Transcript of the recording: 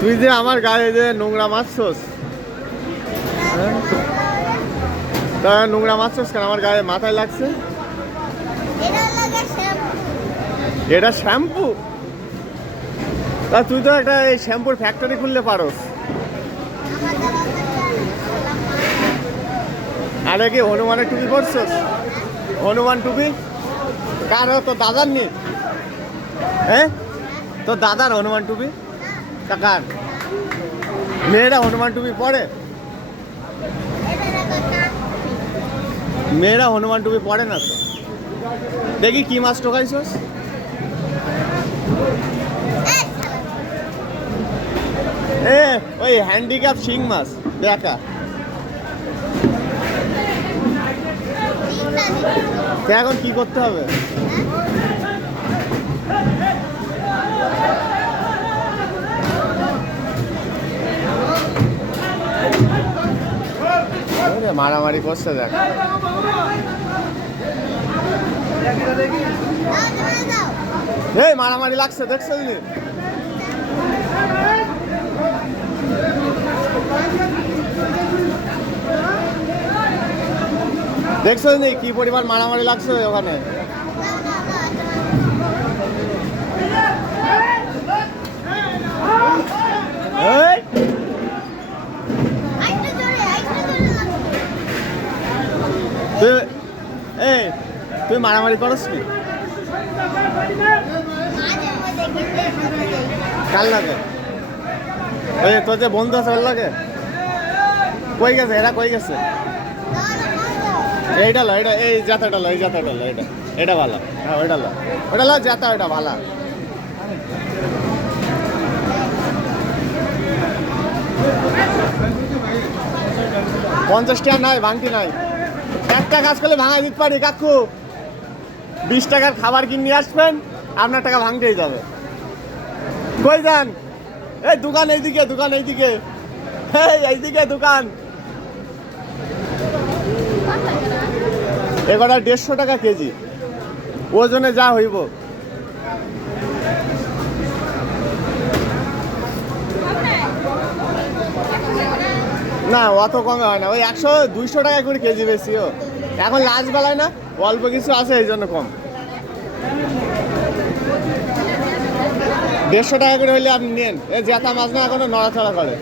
তুই যে আমার গায়ে যে নোংরা মারছস, তা নোংরা মারছস কেন? আমার গায়ে মাথায় লাগছে। এটা শ্যাম্পু? তা তুই তো একটা এই শ্যাম্পুর ফ্যাক্টরি খুললে পারোস। আরে কি হনুমানের টুপি পরছস? হনুমান টুপি কার? তোর দাদার নি? হ্যাঁ, তোর দাদার হনুমান টুপি? তা কার? মেয়েরা হনুমান টুপি পরে? মেয়েরা হনুমান টুপি পরে না তো। দেখি কি মাছ টোকাইছস? ওই হ্যান্ডিক্যাপ শিং মাছ দেখা। এখন কি করতে হবে? মারামারি করছে দেখ। এই মারামারি লাগছে, দেখছো? দেখছো নি কি পরিমাণ মারামারি লাগছে ওখানে? তুই মারামারি করস কি? কার লাগে? ওই তোর যে বন্ধু আছে ওর লাগে? কই গেছে এরা? কই গেছে? এইটা লো, এটা এই জাতাটা লো, এই জাতাটা লো, এটা এটা ভালো। হ্যাঁ ওইটা লো, ওটা লো জাতা, ওইটা ভালো। 50 টাকা নাই, ভাঙতি নাই। একটা কাজ করলে ভাঙা দিতে পারি কাকু। 20 টাকার খাবার কিনে আসবেন, আপনার টাকা ভাঙতেই যাবে। কই যান? এই দোকান এইদিকে, দোকান এইদিকে, এইদিকে দোকান। এবার 150 টাকা কেজি, ওজনে যা হইব। না অত কমে হয় না, ওই 100-200 টাকা করে কেজি বেশিও। এখন লাস্ট বেলায় না, অল্প কিছু আছে এই জন্য কম। 150 টাকা করে হইলে আপনি নেন। এই জেতা মাছ না এখনো নড়াচড়া করে।